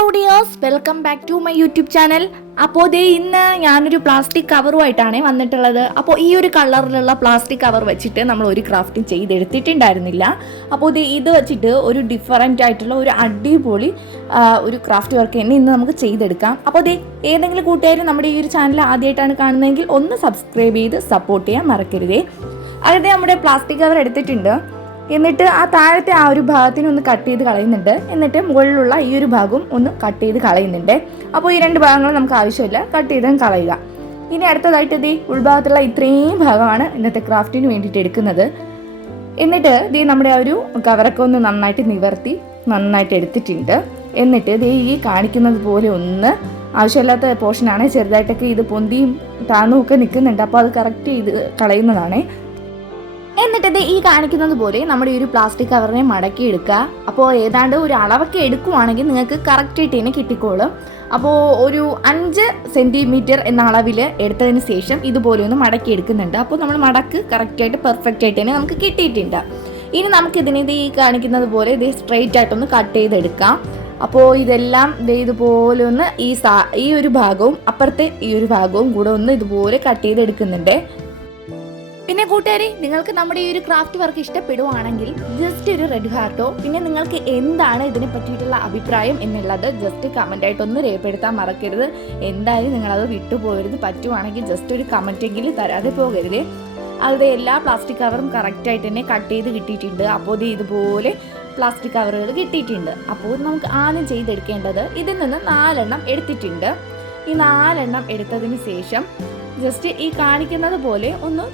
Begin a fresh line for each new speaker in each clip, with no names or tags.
Hello dears welcome back to my YouTube channel. അപ്പോൾ ദേ ഇന്ന് ഞാനൊരു പ്ലാസ്റ്റിക് കവറുമായിട്ടാണ് വന്നിട്ടുള്ളത്. അപ്പോൾ ഈ ഒരു കളറിലുള്ള പ്ലാസ്റ്റിക് കവർ വെച്ചിട്ട് നമ്മൾ ഒരു ക്രാഫ്റ്റിംഗ് ചെയ്തെടുത്തിട്ടുണ്ടായിരുന്നില്ല. അപ്പോൾ ദേ ഇത് വെച്ചിട്ട് ഒരു ഡിഫറന്റ് ആയിട്ടുള്ള ഒരു അടിപൊളി ഒരു ക്രാഫ്റ്റ് വർക്ക് തന്നെ ഇന്ന് നമുക്ക് ചെയ്തെടുക്കാം. അപ്പോൾ ദേ ഏതെങ്കിലും കൂട്ടുകാർ നമ്മുടെ ഈ ഒരു ചാനൽ ആദ്യമായിട്ടാണ് കാണുന്നതെങ്കിൽ ഒന്ന് സബ്സ്ക്രൈബ് ചെയ്ത് സപ്പോർട്ട് ചെയ്യാൻ മറക്കരുതേ. അതായത് നമ്മുടെ പ്ലാസ്റ്റിക് കവർ എടുത്തിട്ടുണ്ട്. എന്നിട്ട് ആ താഴത്തെ ആ ഒരു ഭാഗത്തിന് ഒന്ന് കട്ട് ചെയ്ത് കളയുന്നുണ്ട്. എന്നിട്ട് മുകളിലുള്ള ഈ ഒരു ഭാഗവും ഒന്ന് കട്ട് ചെയ്ത് കളയുന്നുണ്ട്. അപ്പോൾ ഈ രണ്ട് ഭാഗങ്ങളും നമുക്ക് ആവശ്യമില്ല. കട്ട് ചെയ്ത് കളയുക. ഇനി അടുത്തതായിട്ട് ദേ ഉൾഭാഗത്തുള്ള ഇത്രയും ഭാഗമാണ് ഇന്നത്തെ ക്രാഫ്റ്റിന് വേണ്ടിയിട്ട് എടുക്കുന്നത്. എന്നിട്ട് ദേ നമ്മുടെ ആ ഒരു കവറൊക്കെ ഒന്ന് നന്നായിട്ട് നിവർത്തി നന്നായിട്ട് എടുത്തിട്ടുണ്ട്. എന്നിട്ട് ദേ ഈ കാണിക്കുന്നത് പോലെ ഒന്ന് ആവശ്യമില്ലാത്ത പോർഷനാണ് ചെറുതായിട്ടൊക്കെ ഇത് പൊന്തിയും താന്നും ഒക്കെ നിൽക്കുന്നുണ്ട്. അപ്പോൾ അത് കറക്റ്റ് ചെയ്ത് കളയുന്നതാണ്. എന്നിട്ട് ഇത് ഈ കാണിക്കുന്നത് പോലെ നമ്മുടെ ഈ ഒരു പ്ലാസ്റ്റിക് കവറിനെ മടക്കി എടുക്കുക. അപ്പോൾ ഏതാണ്ട് ഒരു അളവൊക്കെ എടുക്കുവാണെങ്കിൽ നിങ്ങൾക്ക് കറക്റ്റായിട്ട് തന്നെ കിട്ടിക്കോളും. അപ്പോൾ ഒരു അഞ്ച് സെന്റിമീറ്റർ എന്ന അളവിൽ എടുത്തതിന് ശേഷം ഇതുപോലെ ഒന്ന് മടക്കി എടുക്കുന്നുണ്ട്. അപ്പോൾ നമ്മൾ മടക്ക് കറക്റ്റായിട്ട് പെർഫെക്റ്റ് ആയിട്ട് തന്നെ നമുക്ക് കിട്ടിയിട്ടുണ്ട്. ഇനി നമുക്കിതിനെ ഇത് ഈ കാണിക്കുന്നത് പോലെ ഇത് സ്ട്രെയിറ്റ് ആയിട്ടൊന്ന് കട്ട് ചെയ്തെടുക്കാം. അപ്പോൾ ഇതെല്ലാം ഇതുപോലെ ഒന്ന് ഈ സാ ഈ ഒരു ഭാഗവും അപ്പുറത്തെ ഈ ഒരു ഭാഗവും കൂടെ ഒന്ന് ഇതുപോലെ കട്ട് ചെയ്തെടുക്കുന്നുണ്ട്. പിന്നെ കൂട്ടുകാരെ നിങ്ങൾക്ക് നമ്മുടെ ഈ ഒരു ക്രാഫ്റ്റ് വർക്ക് ഇഷ്ടപ്പെടുവാണെങ്കിൽ ജസ്റ്റ് ഒരു റെഡ് ഹാർട്ടോ പിന്നെ നിങ്ങൾക്ക് എന്താണ് ഇതിനെ പറ്റിയിട്ടുള്ള അഭിപ്രായം എന്നുള്ളത് ജസ്റ്റ് കമന്റ് ആയിട്ടൊന്ന് രേഖപ്പെടുത്താൻ മറക്കരുത്. എന്തായാലും നിങ്ങളത് വിട്ടുപോകരുത്. പറ്റുവാണെങ്കിൽ ജസ്റ്റ് ഒരു കമന്റ് എങ്കിലും തരാതെ പോകരുത്. അത് എല്ലാ പ്ലാസ്റ്റിക് കവറും കറക്റ്റായിട്ട് തന്നെ കട്ട് ചെയ്ത് കിട്ടിയിട്ടുണ്ട്. അപ്പോൾ ഇത് ഇതുപോലെ പ്ലാസ്റ്റിക് കവറുകൾ കിട്ടിയിട്ടുണ്ട്. അപ്പോൾ നമുക്ക് ആദ്യം ചെയ്തെടുക്കേണ്ടത് ഇതിൽ നിന്ന് നാലെണ്ണം എടുത്തിട്ടുണ്ട്. ഈ നാലെണ്ണം എടുത്തതിന് ശേഷം ജസ്റ്റ് ഈ കാണിക്കുന്നത് പോലെ ഒന്ന്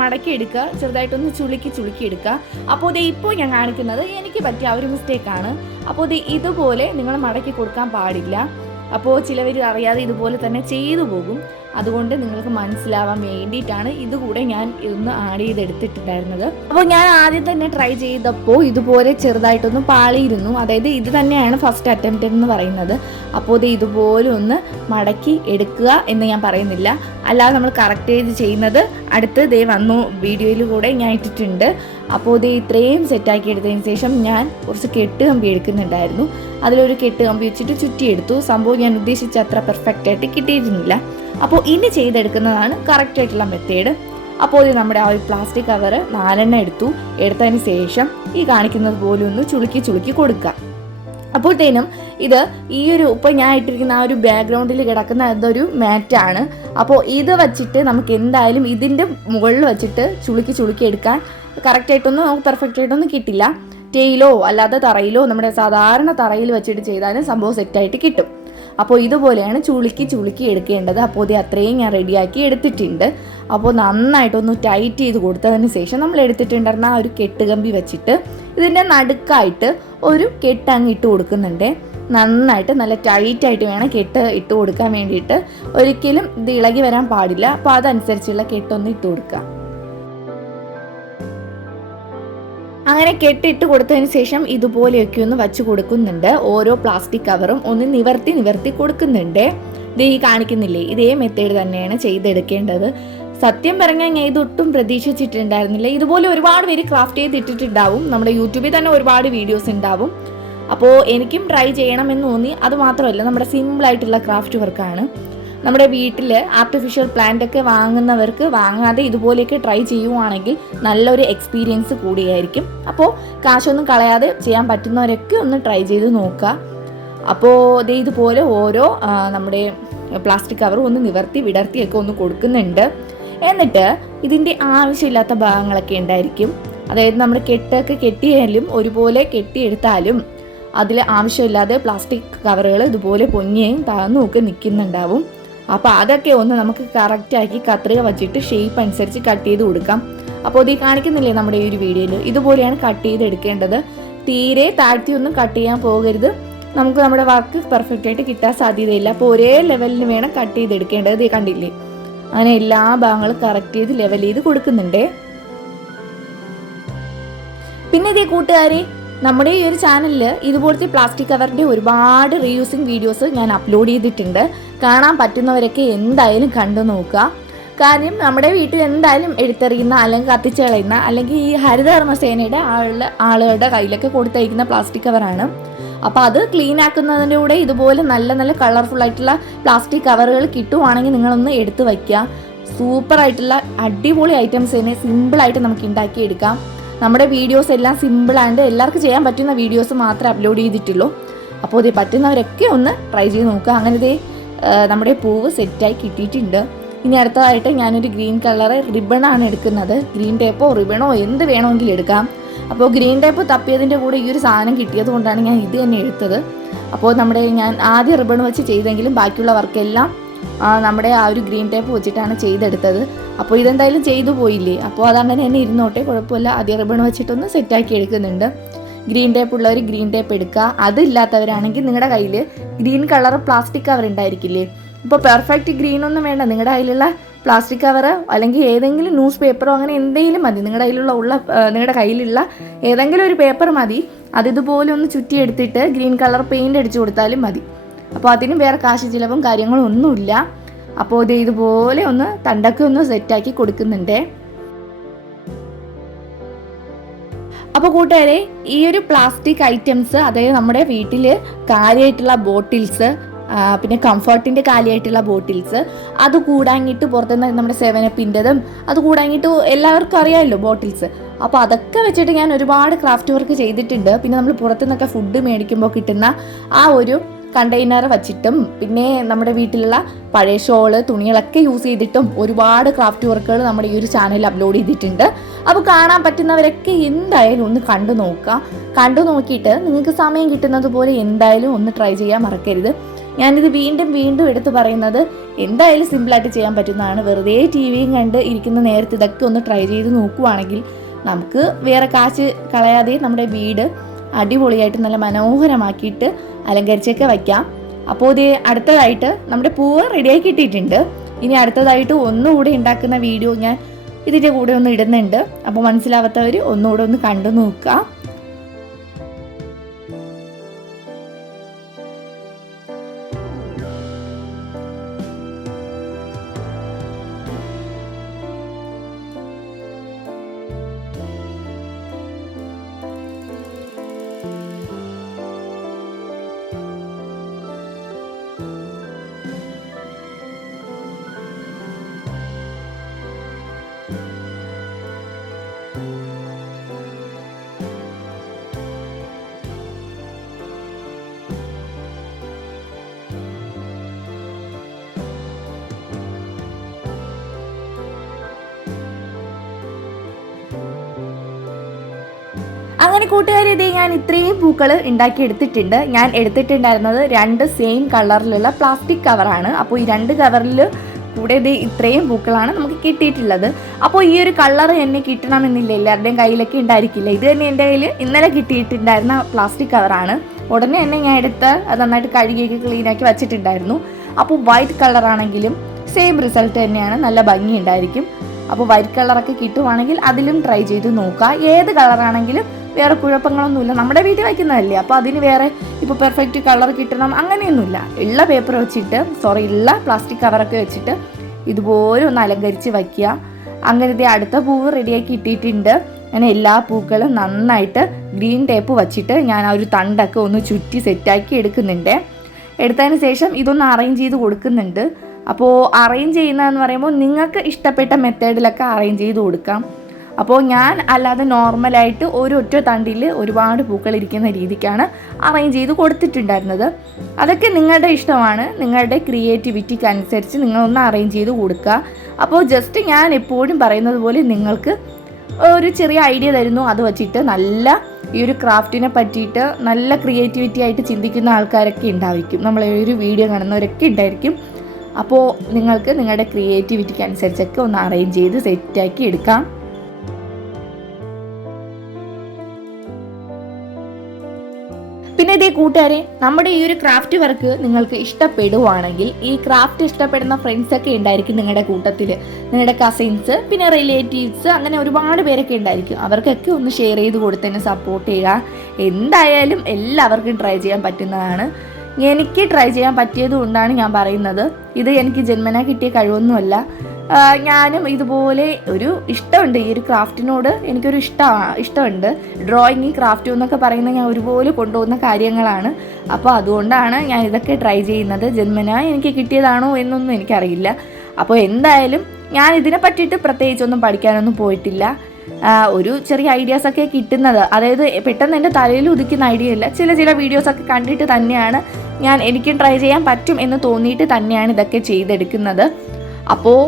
മടക്കി എടുക്കുക ചെറുതായിട്ടൊന്ന് ചുളുക്കി എടുക്കുക അപ്പോൾ ഇത് ഇപ്പോൾ ഞാൻ കാണിക്കുന്നത് എനിക്ക് പറ്റിയ ഒരു മിസ്റ്റേക്കാണ്. അപ്പോൾ ഇത് ഇതുപോലെ നിങ്ങൾ മടക്കി കൊടുക്കാൻ പാടില്ല. അപ്പോൾ ചിലവർ അറിയാതെ ഇതുപോലെ തന്നെ ചെയ്തു പോകും. അതുകൊണ്ട് നിങ്ങൾക്ക് മനസ്സിലാവാൻ വേണ്ടിയിട്ടാണ് ഇതുകൂടെ ഞാൻ ഇതൊന്ന് ആഡ് ചെയ്തെടുത്തിട്ടുണ്ടായിരുന്നത്. അപ്പോൾ ഞാൻ ആദ്യം തന്നെ ട്രൈ ചെയ്തപ്പോൾ ഇതുപോലെ ചെറുതായിട്ടൊന്ന് പാളിയിരുന്നു. അതായത് ഇത് തന്നെയാണ് ഫസ്റ്റ് അറ്റംപ്റ്റ് എന്ന് പറയുന്നത്. അപ്പോൾ ഇത് ഇതുപോലെ ഒന്ന് മടക്കി എടുക്കുക എന്ന് ഞാൻ പറയുന്നില്ല. അല്ലാതെ നമ്മൾ കറക്റ്റ് ചെയ്ത് ചെയ്യുന്നത് അടുത്ത് ദേ വന്നു വീഡിയോയിൽ കൂടെ ഞാൻ ഇട്ടിട്ടുണ്ട്. അപ്പോൾ ഇത് ഇത്രയും സെറ്റാക്കി എടുത്തതിന് ശേഷം ഞാൻ കുറച്ച് കെട്ട് കമ്പി എടുക്കുന്നുണ്ടായിരുന്നു. അതിലൊരു കെട്ട് കമ്പി വെച്ചിട്ട് ചുറ്റിയെടുത്തു. സംഭവം ഞാൻ ഉദ്ദേശിച്ച അത്ര പെർഫെക്റ്റ് ആയിട്ട് കിട്ടിയിരുന്നില്ല. അപ്പോൾ ഇനി ചെയ്തെടുക്കുന്നതാണ് കറക്റ്റ് ആയിട്ടുള്ള മെത്തേഡ് അപ്പോൾ ഇത് നമ്മുടെ ആ ഒരു പ്ലാസ്റ്റിക് കവർ നാലെണ്ണം എടുത്തു. എടുത്തതിന് ശേഷം ഈ കാണിക്കുന്നത് പോലെ ഒന്ന് ചുളുക്കി ചുളുക്കി കൊടുക്കുക. അപ്പോഴത്തേനും ഇത് ഈ ഒരു ഇപ്പം ഞാൻ ഇട്ടിരിക്കുന്ന ആ ഒരു ബാക്ക്ഗ്രൗണ്ടിൽ കിടക്കുന്ന അതൊരു മാറ്റാണ്. അപ്പോൾ ഇത് വച്ചിട്ട് നമുക്ക് എന്തായാലും ഇതിന്റെ മുകളിൽ വെച്ചിട്ട് ചുളുക്കി ചുളുക്കി എടുക്കാൻ കറക്റ്റായിട്ടൊന്നും നമുക്ക് പെർഫെക്റ്റ് ആയിട്ടൊന്നും കിട്ടില്ല. ടെയിലോ അല്ലാതെ തറയിലോ നമ്മുടെ സാധാരണ തറയിൽ വെച്ചിട്ട് ചെയ്താലും സംഭവം സെറ്റായിട്ട് കിട്ടും. അപ്പോൾ ഇതുപോലെയാണ് ചുളുക്കി ചുളുക്കി എടുക്കേണ്ടത്. അപ്പോൾ ഇത് അത്രയും ഞാൻ റെഡിയാക്കി എടുത്തിട്ടുണ്ട്. അപ്പോൾ നന്നായിട്ടൊന്ന് ടൈറ്റ് ചെയ്ത് കൊടുത്തതിന് ശേഷം നമ്മൾ എടുത്തിട്ടുണ്ടായിരുന്ന ആ ഒരു കെട്ടുകമ്പി വെച്ചിട്ട് ഇതിന്റെ നടുക്കായിട്ട് ഒരു കെട്ടങ്ങ് ഇട്ട് കൊടുക്കുന്നുണ്ട്. നന്നായിട്ട് നല്ല ടൈറ്റായിട്ട് വേണം കെട്ട് ഇട്ട് കൊടുക്കാൻ വേണ്ടിയിട്ട്. ഒരിക്കലും ഇത് ഇളകി വരാൻ പാടില്ല. അപ്പോൾ അതനുസരിച്ചുള്ള കെട്ടൊന്ന് ഇട്ട് കൊടുക്കുക. അങ്ങനെ കെട്ടിട്ട് കൊടുത്തതിന് ശേഷം ഇതുപോലെയൊക്കെ ഒന്ന് വച്ചു കൊടുക്കുന്നുണ്ട്. ഓരോ പ്ലാസ്റ്റിക് കവറും ഒന്ന് നിവർത്തി നിവർത്തി കൊടുക്കുന്നുണ്ട്. ഇത് ഈ കാണിക്കുന്നില്ലേ? ഇതേ മെത്തേഡ് തന്നെയാണ് ചെയ്തെടുക്കേണ്ടത്. സത്യം പറഞ്ഞാൽ ഞാൻ ഇതൊട്ടും പ്രതീക്ഷിച്ചിട്ടുണ്ടായിരുന്നില്ല. ഇതുപോലെ ഒരുപാട് പേര് ക്രാഫ്റ്റ് ചെയ്തിട്ടിട്ടുണ്ടാവും. നമ്മുടെ യൂട്യൂബിൽ തന്നെ ഒരുപാട് വീഡിയോസ് ഉണ്ടാവും. അപ്പോൾ എനിക്കും ട്രൈ ചെയ്യണമെന്ന് തോന്നി. അത് മാത്രമല്ല നമ്മുടെ സിമ്പിൾ ആയിട്ടുള്ള ക്രാഫ്റ്റ് വർക്കാണ് നമ്മുടെ വീട്ടിൽ ആർട്ടിഫിഷ്യൽ പ്ലാന്റ് ഒക്കെ വാങ്ങുന്നവർക്ക് വാങ്ങാതെ ഇതുപോലെയൊക്കെ ട്രൈ ചെയ്യുവാണെങ്കിൽ നല്ലൊരു എക്സ്പീരിയൻസ് കൂടിയായിരിക്കും. അപ്പോൾ കാശൊന്നും കളയാതെ ചെയ്യാൻ പറ്റുന്നവരൊക്കെ ഒന്ന് ട്രൈ ചെയ്ത് നോക്കുക. അപ്പോൾ ദേ ഇതുപോലെ ഓരോ നമ്മുടെ പ്ലാസ്റ്റിക് കവറും ഒന്ന് നിവർത്തി വിടർത്തിയൊക്കെ ഒന്ന് കൊടുക്കുന്നുണ്ട്. എന്നിട്ട് ഇതിന്റെ ആവശ്യമില്ലാത്ത ഭാഗങ്ങളൊക്കെ ഉണ്ടായിരിക്കും. അതായത് നമ്മൾ കെട്ടൊക്കെ കെട്ടിയാലും ഒരുപോലെ കെട്ടിയെടുത്താലും അതിൽ ആവശ്യമില്ലാതെ പ്ലാസ്റ്റിക് കവറുകൾ ഇതുപോലെ പൊങ്ങിയും താഴ്ന്നുമൊക്കെ നിൽക്കുന്നുണ്ടാവും. അപ്പോൾ അതൊക്കെ ഒന്ന് നമുക്ക് കറക്റ്റാക്കി കത്രിക വച്ചിട്ട് ഷേപ്പ് അനുസരിച്ച് കട്ട് ചെയ്ത് കൊടുക്കാം. അപ്പോൾ ഇത് കാണിക്കുന്നില്ലേ നമ്മുടെ ഈ ഒരു വീഡിയോയിൽ ഇതുപോലെയാണ് കട്ട് ചെയ്ത് എടുക്കേണ്ടത്. തീരെ താഴ്ത്തിയൊന്നും കട്ട് ചെയ്യാൻ പോകരുത്. നമുക്ക് നമ്മുടെ വർക്ക് പെർഫെക്റ്റ് ആയിട്ട് കിട്ടാൻ സാധ്യതയില്ല. അപ്പോൾ ഒരേ ലെവലിന് വേണം കട്ട് ചെയ്ത് എടുക്കേണ്ടത് ഇത് കണ്ടില്ലേ? അങ്ങനെ എല്ലാ ഭാഗങ്ങളും കറക്റ്റ് ചെയ്ത് ലെവൽ ചെയ്ത് കൊടുക്കുന്നുണ്ട്. പിന്നെ ഇതേ കൂട്ടുകാരെ നമ്മുടെ ഈ ഒരു ചാനലിൽ ഇതുപോലത്തെ പ്ലാസ്റ്റിക് കവറിന്റെ ഒരുപാട് റീയൂസിങ് വീഡിയോസ് ഞാൻ അപ്ലോഡ് ചെയ്തിട്ടുണ്ട്. കാണാൻ പറ്റുന്നവരൊക്കെ എന്തായാലും കണ്ടു നോക്കുക. കാര്യം നമ്മുടെ വീട്ടിൽ എന്തായാലും എടുത്തെറിയുന്ന അല്ലെങ്കിൽ കത്തിച്ച് കളയുന്ന അല്ലെങ്കിൽ ഈ ഹരിതകർമ്മ സേനയുടെ ആളുടെ ആളുകളുടെ കയ്യിലൊക്കെ കൊടുത്തയക്കുന്ന പ്ലാസ്റ്റിക് കവറാണ്. അപ്പോൾ അത് ക്ലീൻ ആക്കുന്നതിന്റെ കൂടെ ഇതുപോലെ നല്ല നല്ല കളർഫുൾ ആയിട്ടുള്ള പ്ലാസ്റ്റിക് കവറുകൾ കിട്ടുവാണെങ്കിൽ നിങ്ങളൊന്ന് എടുത്ത് വയ്ക്കുക. സൂപ്പർ ആയിട്ടുള്ള അടിപൊളി ഐറ്റംസ് തന്നെ സിമ്പിളായിട്ട് നമുക്ക് ഉണ്ടാക്കിയെടുക്കാം നമ്മുടെ വീഡിയോസ് എല്ലാം സിമ്പിളാണ്ട് എല്ലാവർക്കും ചെയ്യാൻ പറ്റുന്ന വീഡിയോസ് മാത്രമേ അപ്ലോഡ് ചെയ്തിട്ടുള്ളൂ. അപ്പോൾ ഇത് പറ്റുന്നവരൊക്കെ ഒന്ന് ട്രൈ ചെയ്ത് നോക്കുക. അങ്ങനെ നമ്മുടെ പൂവ് സെറ്റായി കിട്ടിയിട്ടുണ്ട്. ഇനി അടുത്തതായിട്ട് ഞാനൊരു ഗ്രീൻ കളർ റിബണാണ് എടുക്കുന്നത്. ഗ്രീൻ ടേപ്പോ റിബണോ എന്ത് വേണമെങ്കിലും എടുക്കാം. അപ്പോൾ ഗ്രീൻ ടേപ്പ് തപ്പിയതിന്റെ കൂടെ ഈ ഒരു സാധനം കിട്ടിയത് കൊണ്ടാണ് ഞാൻ ഇത് തന്നെ എടുത്തത്. അപ്പോൾ നമ്മുടെ ഞാൻ ആദ്യ റിബൺ വെച്ച് ചെയ്തെങ്കിലും ബാക്കിയുള്ള വർക്കെല്ലാം നമ്മുടെ ആ ഒരു ഗ്രീൻ ടേപ്പ് വെച്ചിട്ടാണ് ചെയ്തെടുത്തത്. അപ്പോൾ ഇതെന്തായാലും ചെയ്തു പോയില്ലേ? അപ്പോൾ അതങ്ങനെ തന്നെ ഇരുന്നോട്ടെ കുഴപ്പമില്ല. ആദ്യ റിബൺ വെച്ചിട്ടൊന്ന് സെറ്റാക്കി എടുക്കുന്നുണ്ട്. ഗ്രീൻ ടേപ്പ് ഉള്ളവർ ഗ്രീൻ ടേപ്പ് എടുക്കുക. അതില്ലാത്തവരാണെങ്കിൽ നിങ്ങളുടെ കയ്യിൽ ഗ്രീൻ കളർ പ്ലാസ്റ്റിക് കവർ ഉണ്ടായിരിക്കില്ലേ ഇപ്പോൾ പെർഫെക്റ്റ് ഗ്രീൻ ഒന്നും വേണ്ട. നിങ്ങളുടെ കയ്യിലുള്ള പ്ലാസ്റ്റിക് കവർ അല്ലെങ്കിൽ ഏതെങ്കിലും ന്യൂസ് പേപ്പറോ അങ്ങനെ എന്തെങ്കിലും മതി. നിങ്ങളുടെ കയ്യിലുള്ള ഉള്ള നിങ്ങളുടെ കയ്യിലുള്ള ഏതെങ്കിലും ഒരു പേപ്പർ മതി. അത് ഇതുപോലെ ഒന്ന് ചുറ്റി എടുത്തിട്ട് ഗ്രീൻ കളർ പെയിന്റ് അടിച്ചു കൊടുത്താലും മതി. അപ്പോൾ അതിന് വേറെ കാശ് ചിലവും കാര്യങ്ങളും ഒന്നുമില്ല. അപ്പോൾ ഇത് ഇതുപോലെ ഒന്ന് തണ്ടൊക്കെ ഒന്ന് സെറ്റാക്കി കൊടുക്കുന്നുണ്ടേ. അപ്പോൾ കൂട്ടുകാരെ ഈ ഒരു പ്ലാസ്റ്റിക് ഐറ്റംസ് അതായത് നമ്മുടെ വീട്ടിൽ കാര്യമായിട്ടുള്ള ബോട്ടിൽസ് പിന്നെ കംഫർട്ടിന്റെ കാലിയായിട്ടുള്ള ബോട്ടിൽസ് അത് കൂടാങ്ങിട്ട് പുറത്തുനിന്ന് നമ്മുടെ സെവനപ്പിന്റെതും അത് കൂടാങ്ങിട്ട് എല്ലാവർക്കും അറിയാമല്ലോ ബോട്ടിൽസ് അപ്പോൾ അതൊക്കെ വെച്ചിട്ട് ഞാൻ ഒരുപാട് ക്രാഫ്റ്റ് വർക്ക് ചെയ്തിട്ടുണ്ട്. പിന്നെ നമ്മൾ പുറത്തുനിന്നൊക്കെ ഫുഡ് മേടിക്കുമ്പോൾ കിട്ടുന്ന ആ ഒരു കണ്ടെയ്നർ വച്ചിട്ടും പിന്നെ നമ്മുടെ വീട്ടിലുള്ള പഴയ ഷോൾ തുണികളൊക്കെ യൂസ് ചെയ്തിട്ടും ഒരുപാട് ക്രാഫ്റ്റ് വർക്കുകൾ നമ്മുടെ ഈ ഒരു ചാനലിൽ അപ്ലോഡ് ചെയ്തിട്ടുണ്ട്. അപ്പോൾ കാണാൻ പറ്റുന്നവരൊക്കെ എന്തായാലും ഒന്ന് കണ്ടു നോക്കുക കണ്ടു നോക്കിയിട്ട് നിങ്ങൾക്ക് സമയം കിട്ടുന്നത് പോലെ എന്തായാലും ഒന്ന് ട്രൈ ചെയ്യാൻ മറക്കരുത്. ഞാനിത് വീണ്ടും വീണ്ടും എടുത്തു പറയുന്നത് എന്തായാലും സിമ്പിളായിട്ട് ചെയ്യാൻ പറ്റുന്നതാണ്. വെറുതെ ടി വിയും കണ്ട് ഇരിക്കുന്ന നേരത്തെ ഇതൊക്കെ ഒന്ന് ട്രൈ ചെയ്ത് നോക്കുവാണെങ്കിൽ നമുക്ക് വേറെ കാശ് കളയാതെ നമ്മുടെ വീട് അടിപൊളിയായിട്ട് നല്ല മനോഹരമാക്കിയിട്ട് അലങ്കരിച്ചൊക്കെ വയ്ക്കാം. അപ്പോൾ ഇത് അടുത്തതായിട്ട് നമ്മുടെ പൂവ് റെഡിയായി കിട്ടിയിട്ടുണ്ട്. ഇനി അടുത്തതായിട്ട് ഒന്നുകൂടി ഉണ്ടാക്കുന്ന വീഡിയോ ഞാൻ ഇതിന്റെ കൂടെ ഒന്ന് ഇടുന്നുണ്ട്. അപ്പോൾ മനസ്സിലാവാത്തവർ ഒന്നുകൂടെ ഒന്ന് കണ്ടു നോക്കുക അങ്ങനെ കൂട്ടുകാർ ഇതേ ഞാൻ ഇത്രയും പൂക്കൾ ഉണ്ടാക്കി എടുത്തിട്ടുണ്ട് ഞാൻ എടുത്തിട്ടുണ്ടായിരുന്നത് രണ്ട് സെയിം കളറിലുള്ള പ്ലാസ്റ്റിക് കവറാണ് അപ്പോൾ ഈ രണ്ട് കവറിൽ കൂടെ ഇത് ഇത്രയും പൂക്കളാണ് നമുക്ക് കിട്ടിയിട്ടുള്ളത്. അപ്പോൾ ഈ ഒരു കളർ എന്നെ കിട്ടണമെന്നില്ല. എല്ലാവരുടെയും കയ്യിലൊക്കെ ഉണ്ടായിരിക്കില്ല? ഇത് തന്നെ എന്റെ കയ്യിൽ ഇന്നലെ കിട്ടിയിട്ടുണ്ടായിരുന്ന പ്ലാസ്റ്റിക് കവറാണ് ഉടനെ തന്നെ ഞാൻ എടുത്ത് അത് നന്നായിട്ട് കഴുകിയൊക്കെ ക്ലീനാക്കി വെച്ചിട്ടുണ്ടായിരുന്നു. അപ്പോൾ വൈറ്റ് കളറാണെങ്കിലും സെയിം റിസൾട്ട് തന്നെയാണ്. നല്ല ഭംഗി ഉണ്ടായിരിക്കും അപ്പോൾ വൈറ്റ് കളറൊക്കെ കിട്ടുവാണെങ്കിൽ അതിലും ട്രൈ ചെയ്ത് നോക്കുക. ഏത് കളറാണെങ്കിലും വേറെ കുഴപ്പങ്ങളൊന്നുമില്ല. നമ്മുടെ വീട്ടിൽ വയ്ക്കുന്നതല്ലേ. അപ്പോൾ അതിന് വേറെ ഇപ്പോൾ പെർഫെക്റ്റ് കളർ കിട്ടണം അങ്ങനെയൊന്നുമില്ല. ഉള്ള പേപ്പർ വെച്ചിട്ട് സോറി ഉള്ള പ്ലാസ്റ്റിക് കവറൊക്കെ വെച്ചിട്ട് ഇതുപോലെ ഒന്ന് അലങ്കരിച്ച് വയ്ക്കുക. അങ്ങനത്തെ അടുത്ത പൂവ് റെഡിയാക്കി ഇട്ടിട്ടുണ്ട് അങ്ങനെ എല്ലാ പൂക്കളും നന്നായിട്ട് ഗ്രീൻ ടേപ്പ് വച്ചിട്ട് ഞാൻ ആ ഒരു തണ്ടൊക്കെ ഒന്ന് ചുറ്റി സെറ്റാക്കി എടുക്കുന്നുണ്ട്. എടുത്തതിന് ശേഷം ഇതൊന്ന് അറേഞ്ച് ചെയ്ത് കൊടുക്കുന്നുണ്ട്. അപ്പോൾ അറേഞ്ച് ചെയ്യുന്നതെന്ന് പറയുമ്പോൾ നിങ്ങൾക്ക് ഇഷ്ടപ്പെട്ട മെത്തേഡിലൊക്കെ അറേഞ്ച് ചെയ്ത് കൊടുക്കാം. അപ്പോൾ ഞാൻ അല്ലാതെ നോർമലായിട്ട് ഒരു ഒറ്റ തണ്ടിൽ ഒരുപാട് പൂക്കൾ ഇരിക്കുന്ന രീതിക്കാണ് അറേഞ്ച് ചെയ്ത് കൊടുത്തിട്ടുണ്ടായിരുന്നത്. അതൊക്കെ നിങ്ങളുടെ ഇഷ്ടമാണ്. നിങ്ങളുടെ ക്രിയേറ്റിവിറ്റിക്ക് അനുസരിച്ച് നിങ്ങളൊന്ന് അറേഞ്ച് ചെയ്ത് കൊടുക്കുക. അപ്പോൾ ജസ്റ്റ് ഞാൻ എപ്പോഴും പറയുന്നത് പോലെ നിങ്ങൾക്ക് ഒരു ചെറിയ ഐഡിയ തരുന്നു. അത് വച്ചിട്ട് നല്ല ഈ ഒരു ക്രാഫ്റ്റിനെ പറ്റിയിട്ട് നല്ല ക്രിയേറ്റിവിറ്റി ആയിട്ട് ചിന്തിക്കുന്ന ആൾക്കാരൊക്കെ ഉണ്ടായിരിക്കും. നമ്മൾ ഈ ഒരു വീഡിയോ കാണുന്നവരൊക്കെ ഉണ്ടായിരിക്കും. അപ്പോൾ നിങ്ങൾക്ക് നിങ്ങളുടെ ക്രിയേറ്റിവിറ്റിക്ക് അനുസരിച്ചൊക്കെ ഒന്ന് അറേഞ്ച് ചെയ്ത് സെറ്റാക്കി എടുക്കാം. പിന്നെ ഇതേ കൂട്ടുകാരെ നമ്മുടെ ഈ ഒരു ക്രാഫ്റ്റ് വർക്ക് നിങ്ങൾക്ക് ഇഷ്ടപ്പെടുവാണെങ്കിൽ ഈ ക്രാഫ്റ്റ് ഇഷ്ടപ്പെടുന്ന ഫ്രണ്ട്സ് ഒക്കെ ഉണ്ടായിരിക്കും നിങ്ങളുടെ കൂട്ടത്തിൽ. നിങ്ങളുടെ കസിൻസ് പിന്നെ റിലേറ്റീവ്സ് അങ്ങനെ ഒരുപാട് പേരൊക്കെ ഉണ്ടായിരിക്കും. അവർക്കൊക്കെ ഒന്ന് ഷെയർ ചെയ്ത് കൊടുത്തതിന് സപ്പോർട്ട് ചെയ്യുക. എന്തായാലും എല്ലാവർക്കും ട്രൈ ചെയ്യാൻ പറ്റുന്നതാണ്. എനിക്ക് ട്രൈ ചെയ്യാൻ പറ്റിയത് കൊണ്ടാണ് ഞാൻ പറയുന്നത്. ഇത് എനിക്ക് ജന്മനാ കിട്ടിയ കഴിവൊന്നുമല്ല. ഞാനും ഇതുപോലെ ഒരു ഇഷ്ടമുണ്ട്. ഈ ഒരു ക്രാഫ്റ്റിനോട് എനിക്കൊരു ഇഷ്ടമാണ് ഇഷ്ടമുണ്ട്. ഡ്രോയിങ് ക്രാഫ്റ്റും എന്നൊക്കെ പറയുന്നത് ഞാൻ ഒരുപോലെ കൊണ്ടുപോകുന്ന കാര്യങ്ങളാണ്. അപ്പോൾ അതുകൊണ്ടാണ് ഞാൻ ഇതൊക്കെ ട്രൈ ചെയ്യുന്നത്. ജന്മന എനിക്ക് കിട്ടിയതാണോ എന്നൊന്നും എനിക്കറിയില്ല. അപ്പോൾ എന്തായാലും ഞാൻ ഇതിനെ പറ്റിയിട്ട് പ്രത്യേകിച്ചൊന്നും പഠിക്കാനൊന്നും പോയിട്ടില്ല. ഒരു ചെറിയ ഐഡിയാസ് ഒക്കെ കിട്ടുന്നത്. അതായത് പെട്ടെന്ന് എന്റെ തലയിൽ ഉദിക്കുന്ന ഐഡിയ ഇല്ല. ചില ചില വീഡിയോസ് ഒക്കെ കണ്ടിട്ട് തന്നെയാണ് ഞാൻ എനിക്കും ട്രൈ ചെയ്യാൻ പറ്റും എന്ന് തോന്നിയിട്ട് തന്നെയാണ് ഇതൊക്കെ ചെയ്തെടുക്കുന്നത്. അപ്പോൾ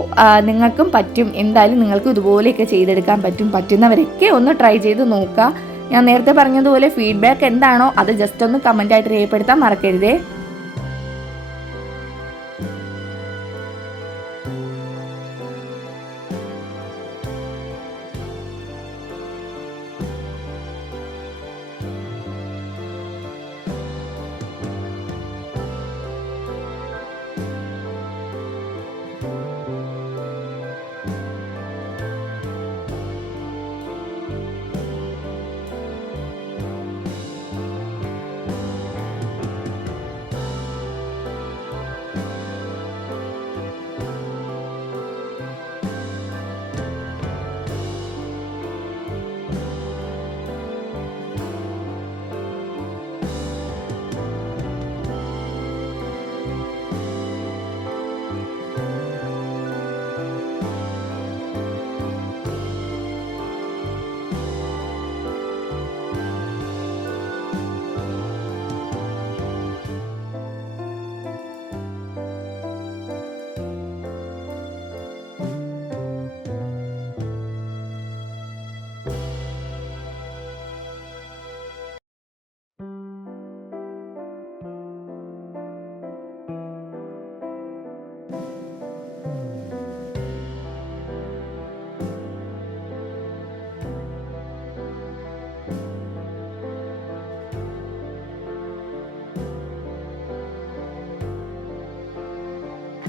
നിങ്ങൾക്കും പറ്റും. എന്തായാലും നിങ്ങൾക്കും ഇതുപോലെയൊക്കെ ചെയ്തെടുക്കാൻ പറ്റും. പറ്റുന്നവരൊക്കെ ഒന്ന് ട്രൈ ചെയ്ത് നോക്കുക. ഞാൻ നേരത്തെ പറഞ്ഞതുപോലെ ഫീഡ്ബാക്ക് എന്താണോ അത് ജസ്റ്റ് ഒന്ന് കമന്റായിട്ട് രേഖപ്പെടുത്താൻ മറക്കരുതേ.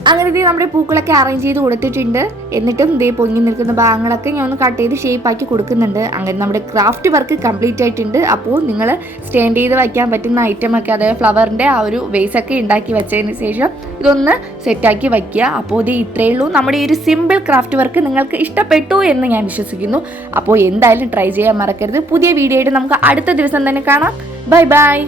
അങ്ങനെ ദേ നമ്മുടെ പൂക്കളൊക്കെ അറേഞ്ച് ചെയ്ത് കൊടുത്തിട്ടുണ്ട്. എന്നിട്ടും ഇതേ പൊങ്ങി നിൽക്കുന്ന ഭാഗങ്ങളൊക്കെ ഞാൻ ഒന്ന് കട്ട് ചെയ്ത് ഷേപ്പ് ആക്കി കൊടുക്കുന്നുണ്ട്. അങ്ങനെ നമ്മുടെ ക്രാഫ്റ്റ് വർക്ക് കംപ്ലീറ്റ് ആയിട്ടുണ്ട്. അപ്പോൾ നിങ്ങൾ സ്റ്റാൻഡ് ചെയ്ത് വയ്ക്കാൻ പറ്റുന്ന ഐറ്റം ഒക്കെ അതായത് ഫ്ലവറിന്റെ ആ ഒരു വേസ് ഒക്കെ ഉണ്ടാക്കി വെച്ചതിന് ശേഷം ഇതൊന്ന് സെറ്റാക്കി വയ്ക്കുക. അപ്പോൾ ഇത് ഇത്രയേ ഉള്ളൂ. നമ്മുടെ ഈ ഒരു സിമ്പിൾ ക്രാഫ്റ്റ് വർക്ക് നിങ്ങൾക്ക് ഇഷ്ടപ്പെട്ടു എന്ന് ഞാൻ വിശ്വസിക്കുന്നു. അപ്പോൾ എന്തായാലും ട്രൈ ചെയ്യാൻ മറക്കരുത്. പുതിയ വീഡിയോ ആയിട്ട് നമുക്ക് അടുത്ത ദിവസം തന്നെ കാണാം. Bye bye